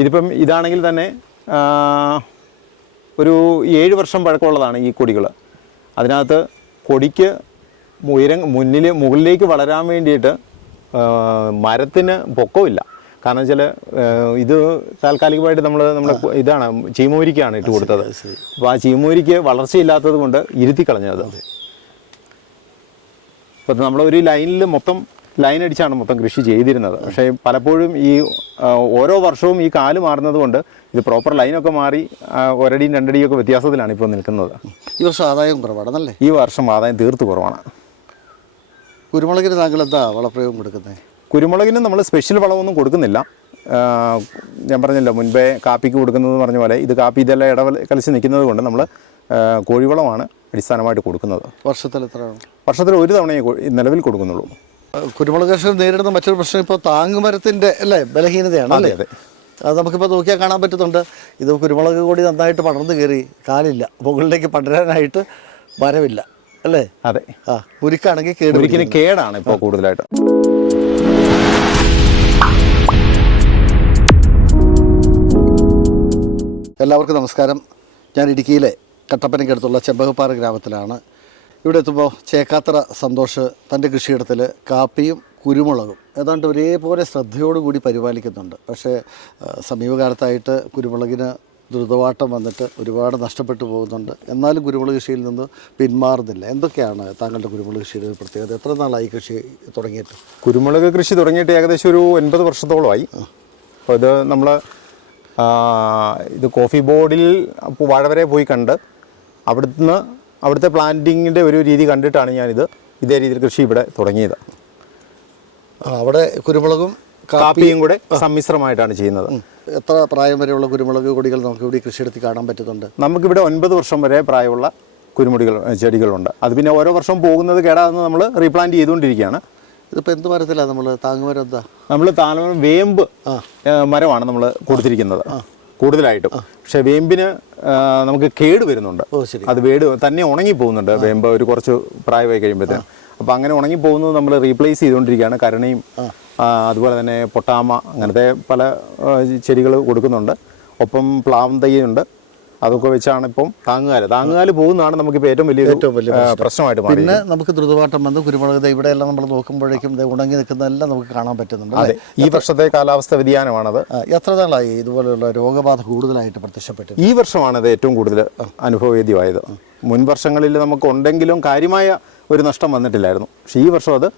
ഇതിപ്പം ഇതാണെങ്കിൽ തന്നെ ഒരു ഏഴ് വർഷം പഴക്കമുള്ളതാണ് ഈ കൊടികൾ അതിനകത്ത് കൊടിക്ക് ഉയരം മുന്നിൽ മുകളിലേക്ക് വളരാൻ വേണ്ടിയിട്ട് മരത്തിന് പൊക്കമില്ല. കാരണം വെച്ചാൽ ഇത് താൽക്കാലികമായിട്ട് നമ്മൾ നമ്മുടെ ഇതാണ് ചീമൂരിക്കാണ് ഇട്ട് കൊടുത്തത്. അപ്പോൾ ആ ചീമൂരിക്ക് വളർച്ചയില്ലാത്തത് കൊണ്ട് ഇരുത്തി കളഞ്ഞത് അപ്പോൾ നമ്മളൊരു ലൈനിൽ മൊത്തം ലൈൻ അടിച്ചാണ് മൊത്തം കൃഷി ചെയ്തിരുന്നത്. പക്ഷേ പലപ്പോഴും ഈ ഓരോ വർഷവും ഈ കാൽ മാറുന്നത് കൊണ്ട് ഇത് പ്രോപ്പർ ലൈനൊക്കെ മാറി ഒരടിയും രണ്ടടിയും ഒക്കെ വ്യത്യാസത്തിലാണ് ഇപ്പോൾ നിൽക്കുന്നത്. ഈ വർഷം ആദായം കുറവാണെന്നല്ലേ ഈ വർഷം ആദായം തീർത്ത് കുറവാണ്. കുരുമുളകിന് താങ്കൾ എന്താ വളപ്രയോഗം കൊടുക്കുന്നത്? കുരുമുളകിന് നമ്മൾ സ്പെഷ്യൽ വളമൊന്നും കൊടുക്കുന്നില്ല. ഞാൻ പറഞ്ഞല്ലോ മുൻപേ കാപ്പിക്ക് കൊടുക്കുന്നത് പറഞ്ഞ പോലെ ഇത് കാപ്പി ഇതെല്ലാം ഇടവൽ കലച്ച് നിൽക്കുന്നത് കൊണ്ട് നമ്മൾ കോഴിവളമാണ് അടിസ്ഥാനമായിട്ട് കൊടുക്കുന്നത്. വർഷത്തിൽ എത്ര വർഷത്തിൽ ഒരു തവണയെ നിലവിൽ കൊടുക്കുന്നുള്ളൂ. കുരുമുളക് കർഷകർ നേരിടുന്ന മറ്റൊരു പ്രശ്നം ഇപ്പോൾ താങ്ങുമരത്തിന്റെ അല്ലേ? ബലഹീനതയാണ് അല്ലേ? അതെ. നമുക്കിപ്പോൾ നോക്കിയാൽ കാണാൻ പറ്റുന്നുണ്ട്. ഇത് കുരുമുളക് കൂടി നന്നായിട്ട് പടർന്നു കയറി കാലില്ല. മുകളിലേക്ക് പടരാനായിട്ട് മരമില്ല അല്ലേ? അതെ. ആ മുരിക്കാണെങ്കിൽ കേട് കേടാണ് ഇപ്പോൾ കൂടുതലായിട്ട്. എല്ലാവർക്കും നമസ്കാരം. ഞാൻ ഇടുക്കിയിലെ കട്ടപ്പനയ്ക്കടുത്തുള്ള ചെമ്പകപ്പാറ ഗ്രാമത്തിലാണ് ഇവിടെ എത്തുമ്പോൾ ചേക്കാത്തറ സന്തോഷ് തന്റെ കൃഷിയിടത്തിൽ കാപ്പിയും കുരുമുളകും. ഏതാണ്ട് ഒരേപോലെ ശ്രദ്ധയോടുകൂടി പരിപാലിക്കുന്നുണ്ട്. പക്ഷേ സമീപകാലത്തായിട്ട് കുരുമുളകിന് ദ്രുതവാട്ടം വന്നിട്ട് ഒരുപാട് നഷ്ടപ്പെട്ടു പോകുന്നുണ്ട്. എന്നാലും കുരുമുളക് കൃഷിയിൽ നിന്ന് പിന്മാറുന്നില്ല. എന്തൊക്കെയാണ് താങ്കളുടെ കുരുമുളക് കൃഷിയുടെ പ്രത്യേകത? എത്ര നാളായി കൃഷി തുടങ്ങിയിട്ട്? കുരുമുളക് കൃഷി തുടങ്ങിയിട്ട് ഏകദേശം ഒരു ഒൻപത് വർഷത്തോളമായി. അപ്പോൾ ഇത് നമ്മൾ ഇത് കോഫി ബോർഡിൽ വാഴവരെ പോയി കണ്ട് അവിടുന്ന് അവിടുത്തെ പ്ലാന്റിങ്ങിന്റെ ഒരു രീതി കണ്ടിട്ടാണ് ഞാനിത് ഇതേ രീതിയിൽ കൃഷി ഇവിടെ തുടങ്ങിയത്. അവിടെ കുരുമുളകും കാപ്പിയും കൂടെ സമ്മിശ്രമായിട്ടാണ് ചെയ്യുന്നത്. എത്ര പ്രായം വരെയുള്ള കുരുമുളക് കൊടികൾ നമുക്ക് ഇവിടെ കൃഷിയിടത്തിൽ കാണാൻ പറ്റുന്നുണ്ട്? നമുക്കിവിടെ ഒൻപത് വർഷം വരെ പ്രായമുള്ള കുരുമുടികൾ ചെടികളുണ്ട്. അത് പിന്നെ ഓരോ വർഷവും പോകുന്നത് കേടാതെ നമ്മൾ റീപ്ലാന്റ് ചെയ്തുകൊണ്ടിരിക്കുകയാണ്. ഇതിപ്പോൾ എന്ത് മരത്തിലാണ് നമ്മൾ താങ്ങുമരം എന്താ? നമ്മൾ താങ്ങുമരം വേമ്പ് മരമാണ് നമ്മൾ കൊടുത്തിരിക്കുന്നത്. കൂടുതലായിട്ടും. പക്ഷേ വേമ്പിന് നമുക്ക് കേട് വരുന്നുണ്ട്. അത് വേട് തന്നെ ഉണങ്ങി പോകുന്നുണ്ട് വേമ്പ ഒരു കുറച്ച് പ്രായമായി കഴിയുമ്പോഴത്തേന്. അപ്പോൾ അങ്ങനെ ഉണങ്ങി പോകുന്നത് നമ്മൾ റീപ്ലേസ് ചെയ്തുകൊണ്ടിരിക്കുകയാണ്. കരുണയും അതുപോലെ തന്നെ പൊട്ടാമ അങ്ങനത്തെ പല ചെടികൾ കൊടുക്കുന്നുണ്ട്. ഒപ്പം പ്ലാവും തൈയുണ്ട് അതൊക്കെ വെച്ചാണ് ഇപ്പം താങ്ങുകാൽ. താങ്ങുകാൽ പോകുന്നതാണ് നമുക്കിപ്പോൾ ഏറ്റവും വലിയ ഏറ്റവും വലിയ പ്രശ്നമായിട്ട് പിന്നെ നമുക്ക് ദ്രുതപാട്ടം വന്ന് കുരുമുളക് ഇവിടെ ഇവിടെയെല്ലാം നമ്മൾ നോക്കുമ്പോഴേക്കും ഉണങ്ങി നിൽക്കുന്നതെല്ലാം നമുക്ക് കാണാൻ പറ്റുന്നുണ്ട് അതെ. ഈ വർഷത്തെ കാലാവസ്ഥ വ്യതിയാനമാണത്. എത്ര നാളായി ഇതുപോലെയുള്ള രോഗബാധ കൂടുതലായിട്ട് പ്രത്യക്ഷപ്പെട്ടു ഈ വർഷമാണത് ഏറ്റവും കൂടുതൽ അനുഭവവേദ്യമായത് മുൻ വർഷങ്ങളിൽ നമുക്ക് ഉണ്ടെങ്കിലും കാര്യമായ ഒരു നഷ്ടം വന്നിട്ടില്ലായിരുന്നു. പക്ഷേ ഈ വർഷം അത്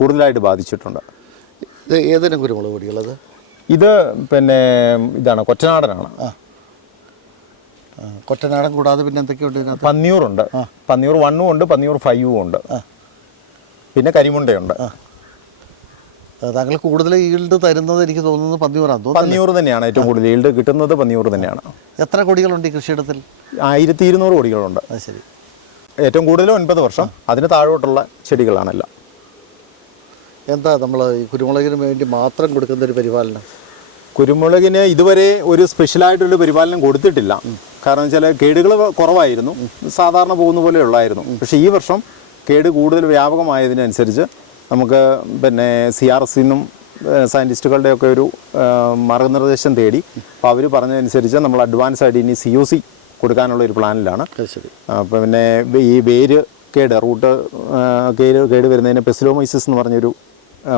കൂടുതലായിട്ട് ബാധിച്ചിട്ടുണ്ട്. ഇത് ഏതിനും കുരുമുളക് പൊടിയുള്ളത്? ഇത് പിന്നെ ഇതാണ് കൊറ്റനാടനാണ്. കൊറ്റനാടൻ കൂടാതെ പിന്നെ എന്തൊക്കെയുണ്ട് ഇതിനകത്ത്? പന്നിയൂറുണ്ട്. പന്നിയൂർ വണ്ണും ഉണ്ട് പന്നിയൂർ ഫൈവും ഉണ്ട്. പിന്നെ കരിമുണ്ടയുണ്ട്. താങ്കൾ കൂടുതൽ ഈൽഡ് തരുന്നത് എനിക്ക് തോന്നുന്നത് പന്നിയൂറാണ് തോന്നുന്നു പന്നിയൂർ തന്നെയാണ് ഏറ്റവും കൂടുതൽ ഈൽഡ് കിട്ടുന്നത് പന്നിയൂർ തന്നെയാണ്. എത്ര കൊടികളുണ്ട് ഈ കൃഷിയിടത്തിൽ? ആയിരത്തി ഇരുന്നൂറ് കോടികളുണ്ട്. അത് ശരി. ഏറ്റവും കൂടുതൽ ഒൻപത് വർഷം. അതിന് താഴോട്ടുള്ള ചെടികളാണെല്ലാം. എന്താ നമ്മൾ ഈ കുരുമുളകിന് വേണ്ടി മാത്രം കൊടുക്കുന്ന ഒരു പരിപാലനം? കുരുമുളകിന് ഇതുവരെ ഒരു സ്പെഷ്യലായിട്ടൊരു പരിപാലനം കൊടുത്തിട്ടില്ല. കാരണം വെച്ചാൽ കേടുകൾ കുറവായിരുന്നു. സാധാരണ പോകുന്ന പോലെ ഉള്ളായിരുന്നു. പക്ഷേ ഈ വർഷം കേട് കൂടുതൽ വ്യാപകമായതിനനുസരിച്ച് നമുക്ക് പിന്നെ സി ആർ എസ് നിന്നും സയന്റിസ്റ്റുകളുടെയൊക്കെ ഒരു മാർഗനിർദ്ദേശം തേടി. അപ്പോൾ അവർ പറഞ്ഞതനുസരിച്ച് നമ്മൾ അഡ്വാൻസ് ആയിട്ട് ഇനി സി ഒ സി കൊടുക്കാനുള്ള ഒരു പ്ലാനിലാണ്. അപ്പോൾ പിന്നെ ഈ വേര് കേട് റൂട്ട് കേട് കേട് വരുന്നതിന് പെസിലോമൈസിസ് എന്ന് പറഞ്ഞൊരു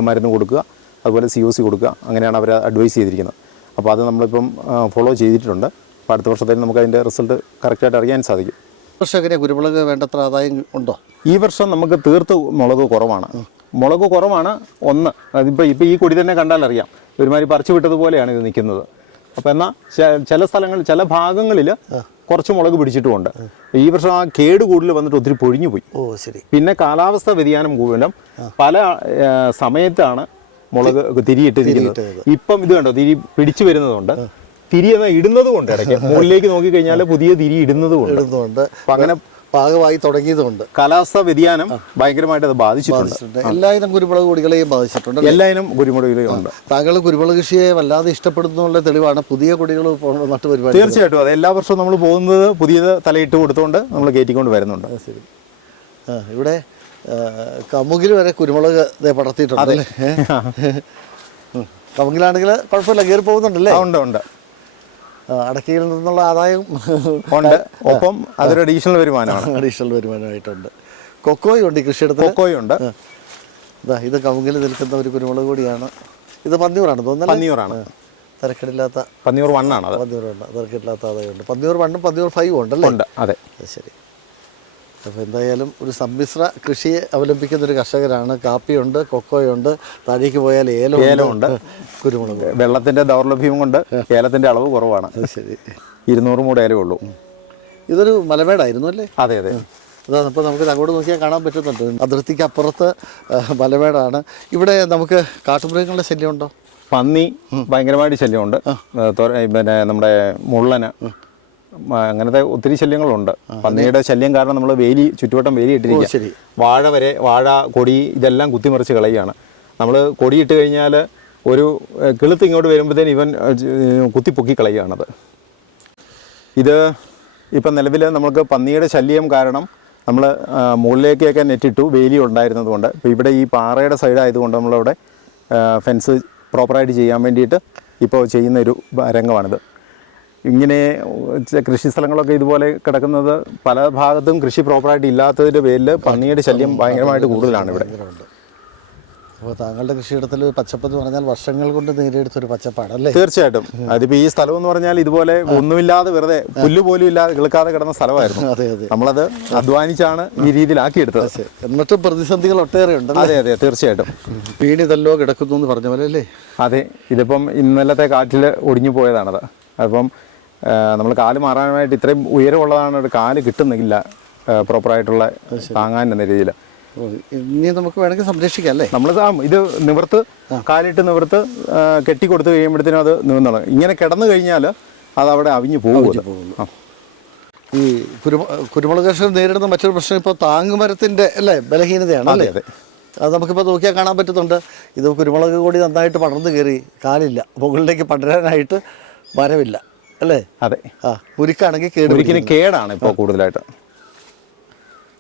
മരുന്ന് കൊടുക്കുക. അതുപോലെ സി ഒ സി കൊടുക്കുക. അങ്ങനെയാണ് അവർ അഡ്വൈസ് ചെയ്തിരിക്കുന്നത്. അപ്പോൾ അത് നമ്മളിപ്പം ഫോളോ ചെയ്തിട്ടുണ്ട്. അപ്പോൾ അടുത്ത വർഷത്തേക്ക് നമുക്ക് അതിന്റെ റിസൾട്ട് കറക്റ്റായിട്ട് അറിയാൻ സാധിക്കും. കർഷകരെ കുരുമുളക് വേണ്ടത്ര ആദായം ഉണ്ടോ? ഈ വർഷം നമുക്ക് തീർത്ത് മുളക് കുറവാണ്. മുളക് കുറവാണ് ഒന്ന്. അതിപ്പോൾ ഇപ്പോൾ ഈ കൊടി തന്നെ കണ്ടാൽ അറിയാം. ഒരുമാതിരി പറിച്ചു വിട്ടതുപോലെയാണ് ഇത് നിൽക്കുന്നത്. അപ്പോൾ എന്നാൽ ചില സ്ഥലങ്ങളിൽ ചില ഭാഗങ്ങളിൽ കുറച്ച് മുളക് പിടിച്ചിട്ടുമുണ്ട്. ഈ വർഷം ആ കേട് കൂടുതൽ വന്നിട്ട് ഒത്തിരി പൊഴിഞ്ഞു പോയി. ഓ ശരി. പിന്നെ കാലാവസ്ഥ വ്യതിയാനം മൂലം പല സമയത്താണ് മുളക് തിരിയിട്ടിരിക്കുന്നത്. ഇപ്പം ഇത് കണ്ടോ തിരി പിടിച്ചു വരുന്നതുകൊണ്ട് തിരി എന്നാ ഇടുന്നത് കൊണ്ട് ഇടയ്ക്ക്. മുകളിലേക്ക് നോക്കിക്കഴിഞ്ഞാൽ പുതിയ തിരി ഇടുന്നത് കൊണ്ട് ഇടുന്നുണ്ട് അങ്ങനെ പാകമായി തുടങ്ങിയതുകൊണ്ട്. കാലാവസ്ഥ വ്യതിയാനം ഭയങ്കരമായിട്ട് അത് ബാധിച്ചിട്ടുണ്ട്. എല്ലായിരം കുരുമുളക് കൊടികളെയും ബാധിച്ചിട്ടുണ്ട് എല്ലായിനും കുരുമുളകിലും ഉണ്ട്. താങ്കൾ കുരുമുളക് കൃഷിയെ വല്ലാതെ ഇഷ്ടപ്പെടുന്നുള്ള തെളിവാണ് പുതിയ കൊടികൾ നട്ടു പരിപാടി തീർച്ചയായിട്ടും. അത് എല്ലാ വർഷവും നമ്മൾ പോകുന്നത് പുതിയത് തലയിട്ട് കൊടുത്തുകൊണ്ട് നമ്മൾ കയറ്റിക്കൊണ്ട് വരുന്നുണ്ട്. ഇവിടെ കമുകിൽ വരെ കുരുമുളക് പടർത്തിയിട്ടുണ്ട് കമുകിലാണെങ്കിൽ കുഴപ്പമില്ല കയറി പോകുന്നുണ്ടല്ലേ? ഉണ്ട് ഉണ്ട്. അടക്കയിൽ നിന്നുള്ള ആദായം ഉണ്ട്. ഒപ്പം അതൊരു അഡീഷണൽ വരുമാനമാണ്. അഡീഷണൽ വരുമാനമായിട്ടുണ്ട്. കൊക്കോയും ഉണ്ട് ഈ കൃഷിയിടത്തിൽ കൊക്കോയുണ്ട്. ഇതാ ഇത് കവുങ്ങിൽ നിൽക്കുന്ന ഒരു കുരുമുളക് കൂടിയാണ് ഇത് പന്നിയൂറാണ് തോന്നുന്നത് പന്നിയൂറാണ് തിരക്കിടില്ലാത്ത പന്നിയൂർ വണ്ണാണ് പന്നിയൂർ വണ്ണ തിരക്കിടില്ലാത്ത ആദായമുണ്ട്. പന്നിയൂർ വണ്ണും പന്നിയൂർ ഫൈവും ഉണ്ടല്ലേ? ഉണ്ട് അതെ ശരി. അപ്പോൾ എന്തായാലും ഒരു സമ്മിശ്ര കൃഷിയെ അവലംബിക്കുന്ന ഒരു കർഷകരാണ്. കാപ്പിയുണ്ട് കൊക്കോയുണ്ട് താഴേക്ക് പോയാൽ ഏലം ഏലമുണ്ട്. കുരുമുളക്. വെള്ളത്തിന്റെ ദൗർലഭ്യം കൊണ്ട് ഏലത്തിന്റെ അളവ് കുറവാണ്. ശരി. ഇരുന്നൂറ് മൂട് ഏലേ ഉള്ളൂ. ഇതൊരു മലമേടായിരുന്നു അല്ലേ? അതെ അതെ. അതാണ് അപ്പോൾ നമുക്ക് അങ്ങോട്ട് നോക്കിയാൽ കാണാൻ പറ്റുന്നുണ്ട്. അതിർത്തിക്ക് അപ്പുറത്ത് മലമേടാണ്. ഇവിടെ നമുക്ക് കാട്ടുമൃഗങ്ങളുടെ ശല്യമുണ്ടോ? പന്നി ഭയങ്കരമായിട്ട് ശല്യമുണ്ട്. പിന്നെ നമ്മുടെ മുള്ളന് അങ്ങനത്തെ ഒത്തിരി ശല്യങ്ങളുണ്ട്. പന്നിയുടെ ശല്യം കാരണം നമ്മൾ വേലി ചുറ്റുവട്ടം വേലി ഇട്ടിരിക്കുക ശരി. വാഴ വരെ വാഴ കൊടി ഇതെല്ലാം കുത്തിമറിച്ച് കളയുകയാണ്. നമ്മൾ കൊടി ഇട്ട് കഴിഞ്ഞാൽ ഒരു കിളുത്ത് ഇങ്ങോട്ട് വരുമ്പോഴത്തേന് ഇവൻ ഏ, കുത്തി പൊക്കി കളയുകയാണത്. ഇത് ഇപ്പം നിലവിൽ നമുക്ക് പന്നിയുടെ ശല്യം കാരണം നമ്മൾ മുകളിലേക്കൊക്കെ നെറ്റിട്ടു വേലി ഉണ്ടായിരുന്നതുകൊണ്ട്. ഇപ്പോൾ ഇവിടെ ഈ പാറയുടെ സൈഡായതുകൊണ്ട് നമ്മളവിടെ ഫെൻസ് പ്രോപ്പറായിട്ട് ചെയ്യാൻ വേണ്ടിയിട്ട് ഇപ്പോൾ ചെയ്യുന്ന ഒരു ബ- രംഗമാണിത്. ഇങ്ങനെ കൃഷി സ്ഥലങ്ങളൊക്കെ ഇതുപോലെ കിടക്കുന്നത് പല ഭാഗത്തും കൃഷി പ്രോപ്പറായിട്ട് ഇല്ലാത്തതിന്റെ പേരിൽ പന്നിയുടെ ശല്യം ഭയങ്കരമായിട്ട് കൂടുതലാണ് ഇവിടെ. അപ്പോൾ താങ്കളുടെ കൃഷിയിടത്തിൽ പച്ചപ്പ് എന്ന് പറഞ്ഞാൽ വർഷങ്ങൾ കൊണ്ട് നേടിയെടുത്തൊരു പച്ചപ്പാടല്ലേ? തീർച്ചയായിട്ടും. അതിപ്പോൾ ഈ സ്ഥലം എന്ന് പറഞ്ഞാൽ ഇതുപോലെ ഒന്നുമില്ലാതെ വെറുതെ പുല്ല് പോലും ഇല്ലാതെ കിളുക്കാതെ കിടന്ന സ്ഥലമായിരുന്നു. അതെ അതെ. നമ്മളത് അധ്വാനിച്ചാണ് ഈ രീതിയിലാക്കിയെടുത്തത്. എന്നിട്ടും പ്രതിസന്ധികൾ ഒട്ടേറെ ഉണ്ട് അതെ അതെ തീർച്ചയായിട്ടും. വീണിതല്ലോ കിടക്കുന്നു എന്ന് പറഞ്ഞ പോലെ അല്ലേ? അതെ ഇതിപ്പം ഇന്നലത്തെ കാറ്റിൽ ഒടിഞ്ഞു പോയതാണത്. അപ്പം നമ്മൾ കാൽ മാറാനായിട്ട് ഇത്രയും ഉയരമുള്ളതാണ് ഒരു കാൽ കിട്ടുന്നില്ല പ്രോപ്പറായിട്ടുള്ള താങ്ങാൻ എന്ന രീതിയിൽ. ഇനി നമുക്ക് വേണമെങ്കിൽ സംരക്ഷിക്കാം അല്ലേ? നമ്മൾ ഇത് നിവർത്ത് കാലിട്ട് നിവർത്ത് കെട്ടി കൊടുത്തു കഴിയുമ്പോഴത്തേനും അത് നിവർന്നോളും ഇങ്ങനെ കിടന്നു കഴിഞ്ഞാൽ അത് അവിടെ അവിഞ്ഞു പോകും. ഈ കുരുമ കുരുമുളക് കർഷകർ നേരിടുന്ന മറ്റൊരു പ്രശ്നം ഇപ്പോൾ താങ്ങുമരത്തിന്റെ അല്ലേ ബലഹീനതയാണ് അല്ലേ? അതെ. അത്. നമുക്കിപ്പോൾ നോക്കിയാൽ കാണാൻ പറ്റുന്നുണ്ട് ഇത് കുരുമുളക് കൂടി നന്നായിട്ട് പടർന്നു കയറി കാലില്ല. മുകളിലേക്ക് പടരാനായിട്ട് മരമില്ല അല്ലേ? അതെ. ആ മുരിക്കാണെങ്കിൽ കേട് കേടാണ് ഇപ്പോൾ കൂടുതലായിട്ട്.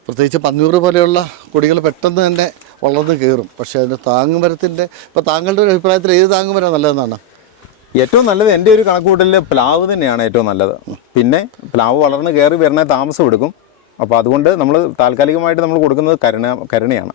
പ്രത്യേകിച്ച് പന്നൂറ് പോലെയുള്ള കൊടികൾ പെട്ടെന്ന് തന്നെ വളർന്ന് കയറും. പക്ഷേ അതിന്റെ താങ്ങുമരത്തിന്റെ ഇപ്പോൾ താങ്കളുടെ ഒരു അഭിപ്രായത്തിൽ ഏത് താങ്ങുമരം നല്ലതെന്നാണ്? ഏറ്റവും നല്ലത് എന്റെ ഒരു കണക്കൂട്ടലിൽ പ്ലാവ് തന്നെയാണ് ഏറ്റവും നല്ലത്. പിന്നെ പ്ലാവ് വളർന്ന് കയറി വരണേ താമസം എടുക്കും. അപ്പോൾ അതുകൊണ്ട് നമ്മൾ താൽക്കാലികമായിട്ട് നമ്മൾ കൊടുക്കുന്നത് കരുണ കരുണയാണ്.